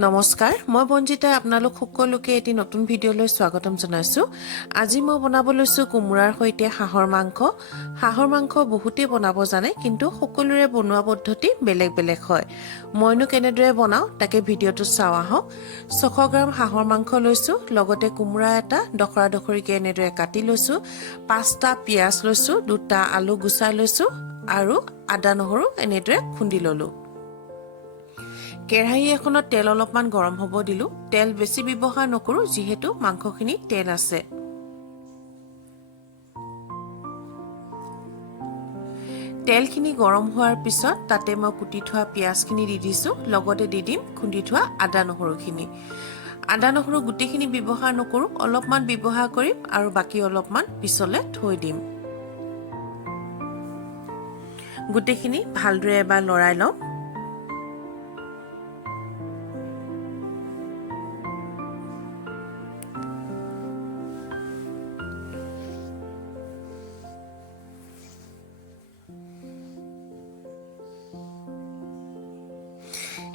নমস্কাৰ মই বঞ্জিতা আপোনালোক সকলোকে এটি নতুন ভিডিঅ'লৈ স্বাগতম জনাইছো আজি মই বনাব লৈছো কোমোৰাৰ সৈতে হাঁহৰ মাংস বহুতেই বনাব জানে কিন্তু সকলোৰে বনোৱা পদ্ধতি বেলেগ বেলেগ হয় মইনো কেনেদৰে বনাও তাকে ভিডিঅ'টো চাও আহক 600 গ্ৰাম হাঁহৰ মাংস লৈছো লগতে কোমোৰা এটা দখৰা দখৰিকে এনেদৰে কাটি লৈছো 5টা পিয়াজ লৈছো 2টা আলু গুচাই লৈছো আৰু আদা নহৰু এনেদৰে খুন্দি ললো কেৰাহী এখনত তেল অলপমান গৰম হ'ব দিলো তেল বেছি ব্যৱহাৰ নকৰো যিহেতু মাংসখিনি তেল আছে তেলখিনি গৰম হোৱাৰ পিছত তাতে মই কুটি থোৱা পিয়াজখিনি দি দিছো লগতে দি দিম খুন্দি থোৱা আদা নহৰুখিনি আদা নহৰু গুটিখিনি ব্যৱহাৰ নকৰো অলপমান ব্যৱহাৰ কৰিম আৰু বাকি অলপমান পিছলে থৈ দিম গুটিখিনি ভালদৰে এবাৰ লৰাই লওঁ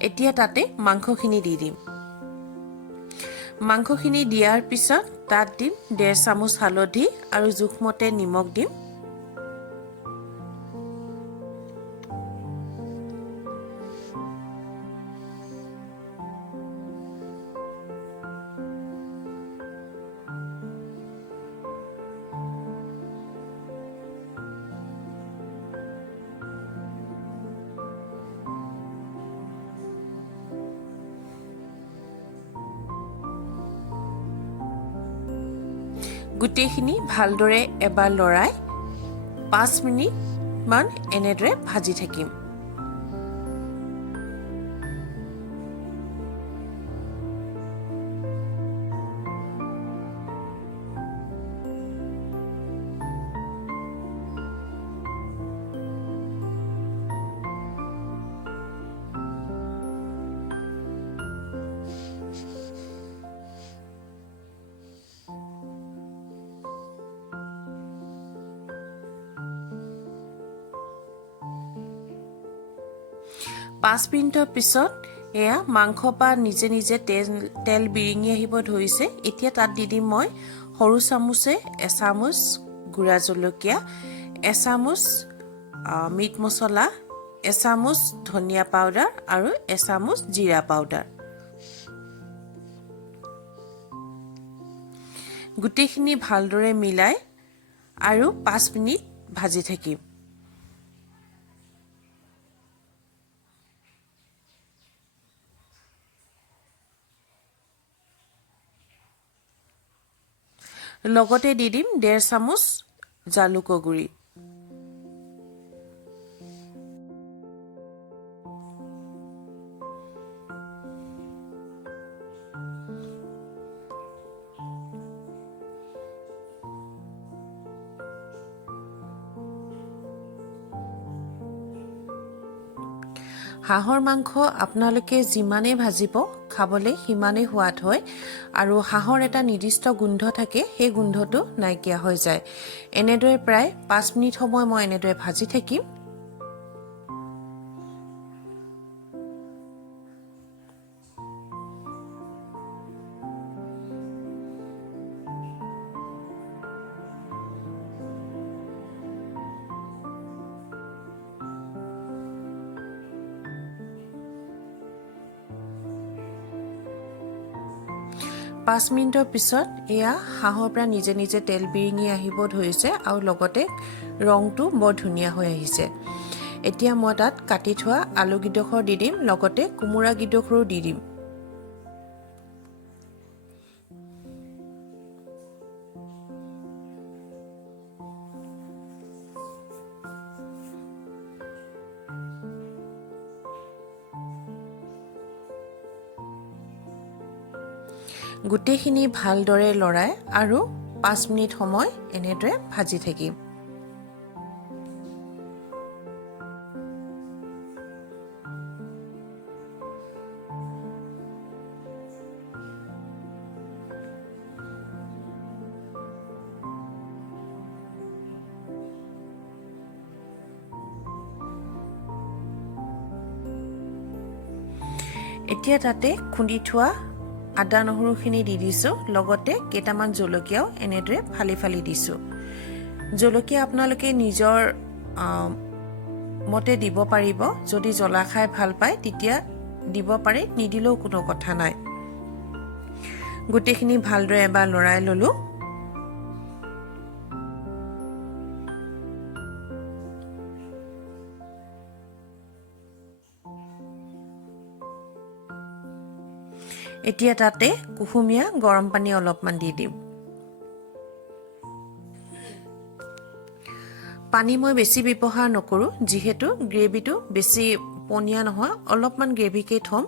এতিয়া তাতে মাংসখিনি দি দিম মাংসখিনি দিয়াৰ পিছত তাত দিম 1.5 চামুচ হালধি আৰু জোখমতে নিমখ দিম গুটিখিনি ভালদৰে এবাৰ লৰাই 5 মিনিট মান এনেদৰে ভাজি থাকিম পাঁচ মিনিটৰ পিছত এয়া মাংস পা নিজে নিজে তেল বিৰিঙি আহিব ধৰিছে এতিয়া তাত দি দিম মই সৰু চামুচে এচামুচ গুড়া জলকীয়া এচামুচ মিট মছলা এচামুচ ধনিয়া পাউডাৰ আৰু এচামুচ জিৰা পাউডাৰ গুটিখিনি ভালদৰে মিলাই আৰু 5 মিনিট ভাজি থাকিম লগতে দি দিম 1.5 চামুচ জালুকৰ গুড়ি হাঁহৰ মাংস আপোনালোকে যিমানে ভাজিব খাবলৈ সিমানে সোৱাদ হয় আৰু হাঁহৰ এটা নিৰ্দিষ্ট গোন্ধ থাকে সেই গোন্ধটো নাইকিয়া হৈ যায় এনেদৰে প্ৰায় 5 মিনিট সময় মই এনেদৰে ভাজি থাকিম পাঁচ মিনিটৰ পিছত এয়া হাঁহৰ পৰা নিজে নিজে তেল বিৰিঙি আহিব ধৰিছে আৰু লগতে ৰংটো বৰ ধুনীয়া হৈ আহিছে এতিয়া মই তাত কাটি থোৱা আলু গিডখৰ দি দিম লগতে কোমোৰা গিডখৰো দি দিম গুটিখিনি ভালদৰে লৰাই আৰু 5 মিনিট সময় এনেদৰে ভাজি থাকিম এতিয়া তাতে খুন্দি থোৱা আদা নহৰুখিনি দি দিছোঁ লগতে কেইটামান জলকীয়াও এনেদৰে ফালি ফালি দিছোঁ জলকীয়া আপোনালোকে নিজৰ মতে দিব পাৰিব যদি জ্বলা খাই ভাল পায় তেতিয়া দিব পাৰে নিদিলেও কোনো কথা নাই গোটেইখিনি ভালদৰে এবাৰ লৰাই ললোঁ এতিয়া তাতে কুহুমীয়া গৰম পানী অলপমান দি দিম পানী মই বেছি ব্যৱহাৰ নকৰোঁ যিহেতু গ্ৰেভিটো বেছি পনীয়া নহয় অলপমান গ্ৰেভিকে থম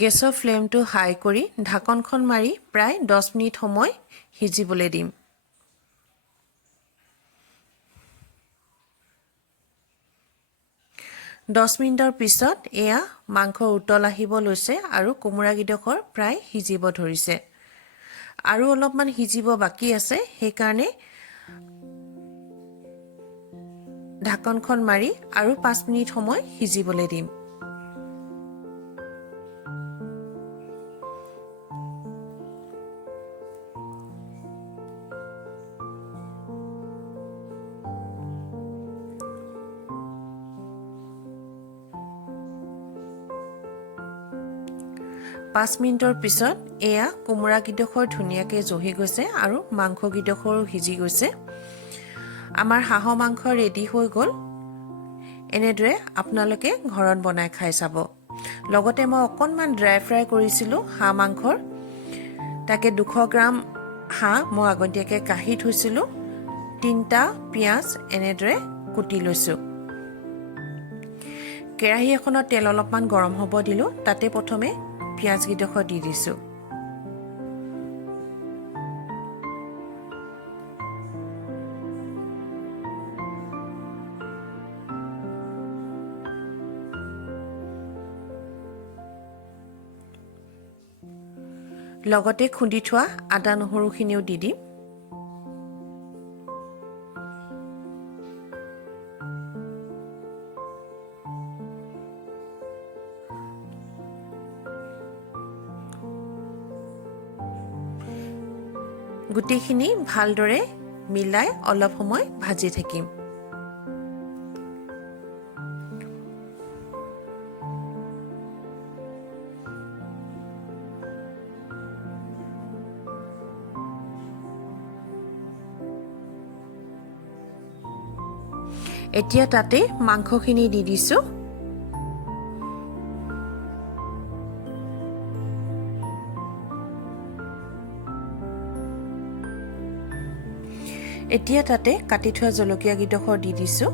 গেছৰ ফ্লেমটো হাই কৰি ঢাকনখন মাৰি প্ৰায় 10 মিনিট সময় সিজিবলৈ দিম দহ মিনিটৰ পিছত এয়া মাংস উতল আহিব লৈছে আৰু কোমোৰাগিডোখৰ প্ৰায় সিজিব ধৰিছে আৰু অলপমান সিজিব বাকী আছে সেইকাৰণে ঢাকনখন মাৰি আৰু 5 মিনিট সময় সিজিবলৈ দিম পাঁচ মিনিটৰ পিছত এয়া কোমোৰাগিডোখৰ ধুনীয়াকৈ জহি গৈছে আৰু মাংসগিডোখৰো সিজি গৈছে আমাৰ হাঁহৰ মাংস ৰেডি হৈ গ'ল এনেদৰে আপোনালোকে ঘৰত বনাই খাই চাব লগতে মই অকণমান ড্ৰাই ফ্ৰাই কৰিছিলোঁ হাঁহ মাংসৰ তাকে 200 গ্ৰাম হাঁহ মই আগতীয়াকৈ কাঢ়ি থৈছিলোঁ 3টা পিঁয়াজ এনেদৰে কুটি লৈছোঁ কেৰাহী এখনত তেল অলপমান গৰম হ'ব দিলোঁ তাতে প্ৰথমে পিঁয়াজগিডোখৰ দি দিছোঁ লগতে খুন্দি থোৱা আদা নহৰুখিনিও দি দিম গোটেইখিনি ভালদৰে মিলাই অলপ সময় ভাজি থাকিম এতিয়া তাতে মাংসখিনি দি দিছোঁ এতিয়া তাতে কাটি থোৱা জলকীয়াগিডোখৰ দি দিছোঁ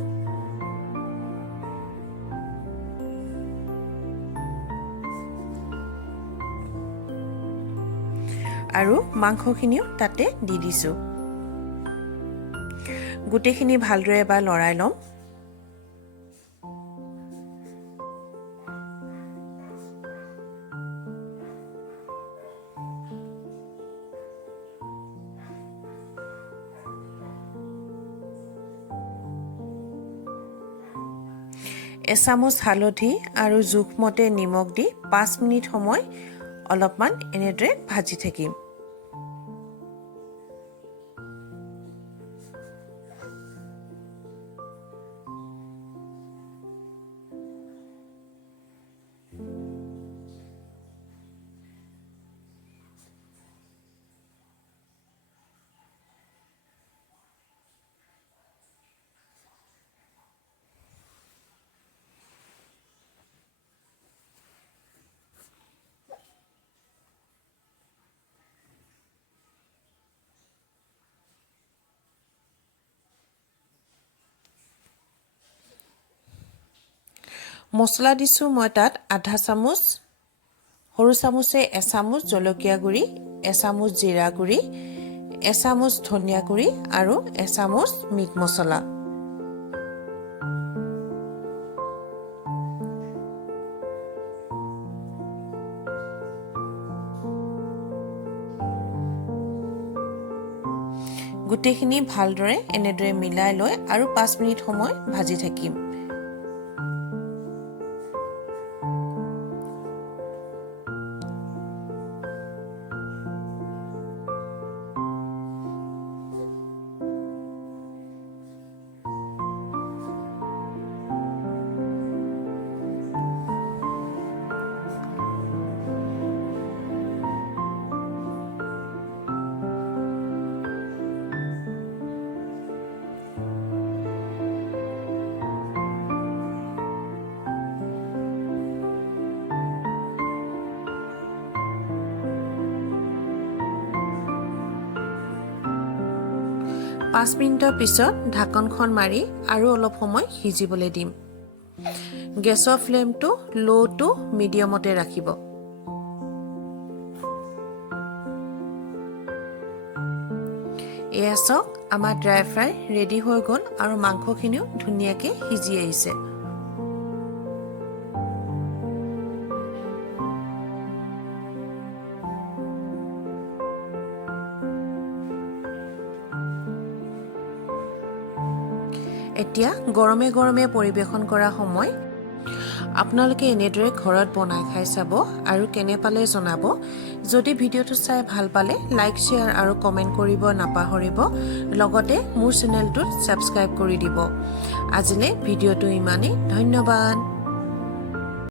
আৰু মাংসখিনিও তাতে দি দিছোঁ গোটেইখিনি ভালদৰে এবাৰ লৰাই ল'ম এচামুচ হালধি আৰু জোখমতে নিমখ দি 5 মিনিট সময় অলপমান এনেদৰে ভাজি থাকিম মছলা দিছোঁ মই তাত আধা চামুচ সৰু চামুচে এচামুচ জলকীয়া গুড়ি এচামুচ জিৰা গুড়ি এচামুচ ধনিয়া গুড়ি আৰু এচামুচ মিট মছলা গোটেইখিনি ভালদৰে এনেদৰে মিলাই লৈ আৰু 5 মিনিট সময় ভাজি থাকিম। পাঁচ মিনিটৰ পিছত ঢাকনখন মাৰি আৰু অলপ সময় সিজিবলৈ দিম। গেছৰ ফ্লেমটো লো টু মিডিয়ামতে ৰাখিব। এয়া চাওক, আমাৰ ড্ৰাই ফ্ৰাই ৰেডি হৈ গ'ল আৰু মাংসখিনিও ধুনীয়াকৈ সিজি আহিছে। এতিয়া গৰমে গৰমে পৰিৱেশন কৰা সময়। আপোনালোকে এনেদৰে ঘৰত বনাই খাই চাব আৰু কেনে পালে জনাব। যদি ভিডিঅ'টো চাই ভাল পালে লাইক, শ্বেয়াৰ আৰু কমেণ্ট কৰিব নাপাহৰিব। লগতে মোৰ চেনেলটোত ছাবস্ক্ৰাইব কৰি দিব। আজিলৈ ভিডিঅ'টো ইমানেই। ধন্যবাদ।